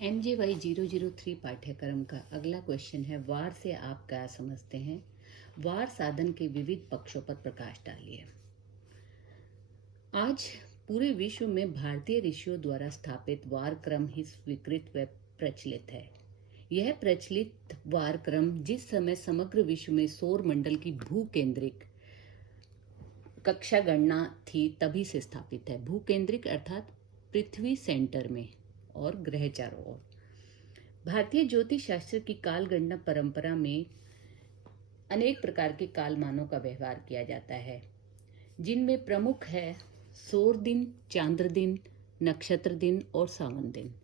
MJY 003 पाठ्यक्रम का अगला क्वेश्चन है, वार से आप क्या समझते हैं? वार साधन के विविध पक्षों पर प्रकाश डालिए। आज पूरे विश्व में भारतीय ऋषियों द्वारा स्थापित वार क्रम ही स्वीकृत व प्रचलित है। यह प्रचलित वार क्रम जिस समय समग्र विश्व में सौर मंडल की भूकेंद्रिक कक्षा गणना थी तभी से स्थापित है। भूकेंद्रिक अर्थात पृथ्वी सेंटर में और ग्रह चारों ओर। भारतीय ज्योतिष शास्त्र की काल गणना परंपरा में अनेक प्रकार के कालमानों का व्यवहार किया जाता है, जिनमें प्रमुख है सौर दिन, चांद्र दिन, नक्षत्र दिन और सावन दिन।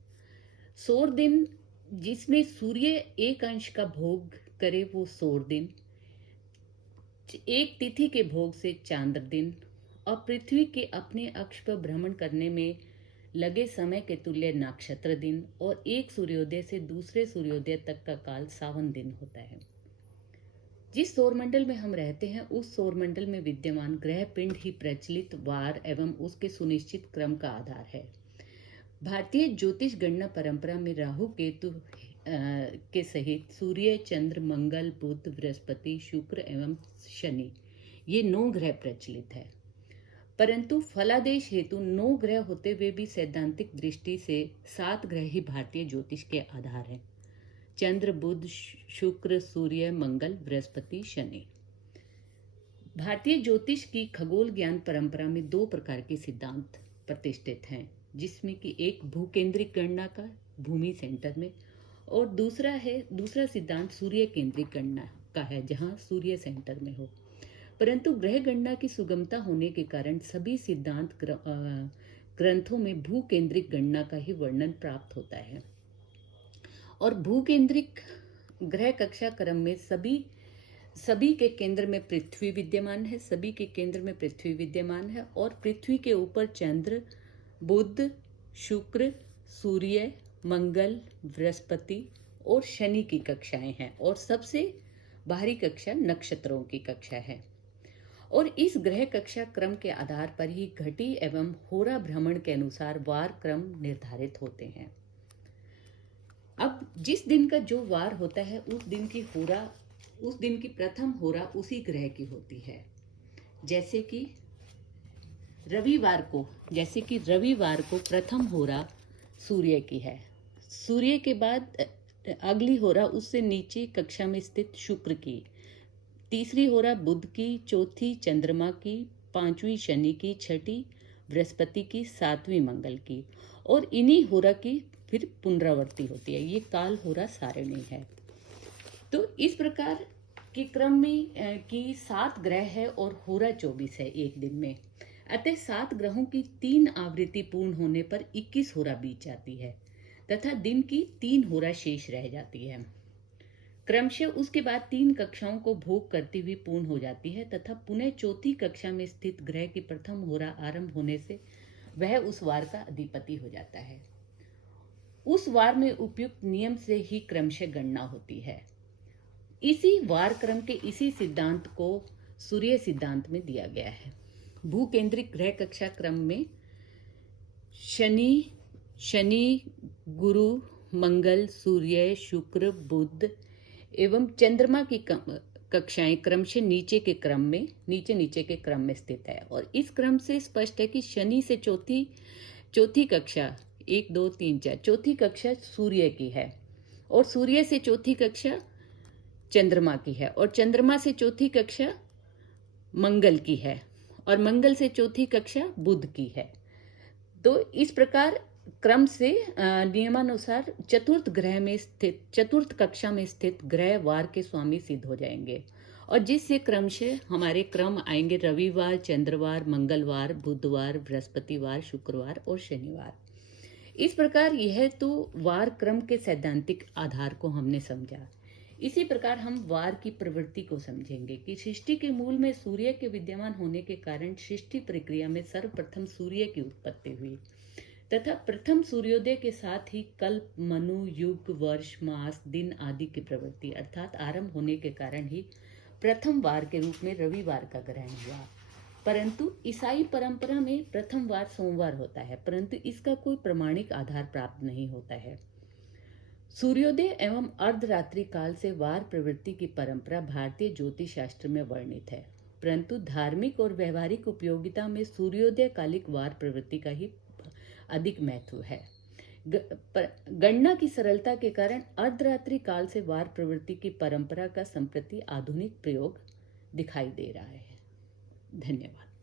सौर दिन जिसमें सूर्य एक अंश का भोग करे वो सौर दिन, एक तिथि के भोग से चांद्र दिन और पृथ्वी के अपने अक्ष पर भ्रमण करने में लगे समय के तुल्य नक्षत्र दिन और एक सूर्योदय से दूसरे सूर्योदय तक का काल सावन दिन होता है। जिस सौरमंडल में हम रहते हैं उस सौरमंडल में विद्यमान ग्रह पिंड ही प्रचलित वार एवं उसके सुनिश्चित क्रम का आधार है। भारतीय ज्योतिष गणना परंपरा में राहु केतु के सहित सूर्य, चंद्र, मंगल, बुध, बृहस्पति, शुक्र एवं शनि ये 9 ग्रह प्रचलित है। परंतु फलादेश हेतु 9 ग्रह होते हुए भी सैद्धांतिक दृष्टि से 7 ग्रह ही भारतीय ज्योतिष के आधार हैं। चंद्र, बुध, शुक्र, सूर्य, मंगल, बृहस्पति, शनि। भारतीय ज्योतिष की खगोल ज्ञान परंपरा में 2 प्रकार के सिद्धांत प्रतिष्ठित हैं, जिसमें कि एक भूकेंद्रिक गणना का भूमि सेंटर में और दूसरा सिद्धांत सूर्य केंद्रिक गणना का है, जहां सूर्य सेंटर में हो। परंतु ग्रह गणना की सुगमता होने के कारण सभी सिद्धांत ग्रंथों में भूकेंद्रिक गणना का ही वर्णन प्राप्त होता है और भूकेंद्रिक ग्रह कक्षा क्रम में सभी के केंद्र में पृथ्वी विद्यमान है और पृथ्वी के ऊपर चंद्र, बुध, शुक्र, सूर्य, मंगल, बृहस्पति और शनि की कक्षाएं हैं और सबसे बाहरी कक्षा नक्षत्रों की कक्षा है। और इस ग्रह कक्षा क्रम के आधार पर ही घटी एवं होरा भ्रमण के अनुसार वार क्रम निर्धारित होते हैं। अब जिस दिन का जो वार होता है उस दिन की प्रथम होरा उसी ग्रह की होती है। जैसे कि रविवार को प्रथम होरा सूर्य की है। सूर्य के बाद अगली होरा उससे नीचे कक्षा में स्थित शुक्र की, तीसरी होरा बुध की, चौथी चंद्रमा की, पांचवी शनि की, छठी बृहस्पति की, सातवीं मंगल की और इन्हीं होरा की फिर पुनरावृत्ति होती है। ये काल होरा सारणी है। तो इस प्रकार के क्रम में की 7 ग्रह है और होरा 24 है एक दिन में। अतः 7 ग्रहों की 3 आवृत्ति पूर्ण होने पर 21 होरा बीत जाती है तथा दिन की 3 होरा शेष रह जाती है। क्रमशः उसके बाद 3 कक्षाओं को भोग करती हुई पूर्ण हो जाती है तथा पुनः चौथी कक्षा में स्थित ग्रह की प्रथम होरा आरंभ होने से वह उस वार का अधिपति हो जाता है। उस वार में उपयुक्त नियम से ही क्रमशः गणना होती है। इसी वार क्रम के इसी सिद्धांत को सूर्य सिद्धांत में दिया गया है। भूकेंद्रिक ग्रह कक्षा क्रम में शनि, गुरु, मंगल, सूर्य, शुक्र, बुध एवं चंद्रमा की कक्षाएं क्रमशः नीचे के क्रम में स्थित है और इस क्रम से स्पष्ट है कि शनि से चौथी कक्षा 1 2 3 4 चौथी कक्षा सूर्य की है और सूर्य से चौथी कक्षा चंद्रमा की है और चंद्रमा से चौथी कक्षा मंगल की है और मंगल से चौथी कक्षा बुध की है। तो इस प्रकार क्रम से नियमानुसार चतुर्थ कक्षा में स्थित ग्रह वार के स्वामी सिद्ध हो जाएंगे और जिससे क्रमशः हमारे क्रम आएंगे रविवार, चंद्रवार, मंगलवार, बुधवार, बृहस्पतिवार, शुक्रवार और शनिवार। इस प्रकार यह तो वार क्रम के सैद्धांतिक आधार को हमने समझा। इसी प्रकार हम वार की प्रवृत्ति को समझेंगे कि सृष्टि के मूल में सूर्य के विद्यमान होने के कारण सृष्टि प्रक्रिया में सर्वप्रथम सूर्य की उत्पत्ति हुई तथा प्रथम सूर्योदय के साथ ही कल्प, मनु, युग, वर्ष, मास, दिन आदि की प्रवृत्ति अर्थात आरंभ होने के कारण ही प्रथम वार के रूप में रविवार का ग्रहण हुआ। परंतु ईसाई परंपरा में प्रथम वार सोमवार होता है, परंतु इसका कोई प्रमाणिक आधार प्राप्त नहीं होता है। सूर्योदय एवं अर्धरात्रि काल से वार प्रवृत्ति की परंपरा भारतीय ज्योतिष शास्त्र में वर्णित है, परंतु धार्मिक और व्यवहारिक उपयोगिता में सूर्योदय कालिक वार प्रवृत्ति का ही अधिक महत्व है। गणना की सरलता के कारण अर्धरात्रि काल से वार प्रवृत्ति की परंपरा का संप्रति आधुनिक प्रयोग दिखाई दे रहा है। धन्यवाद।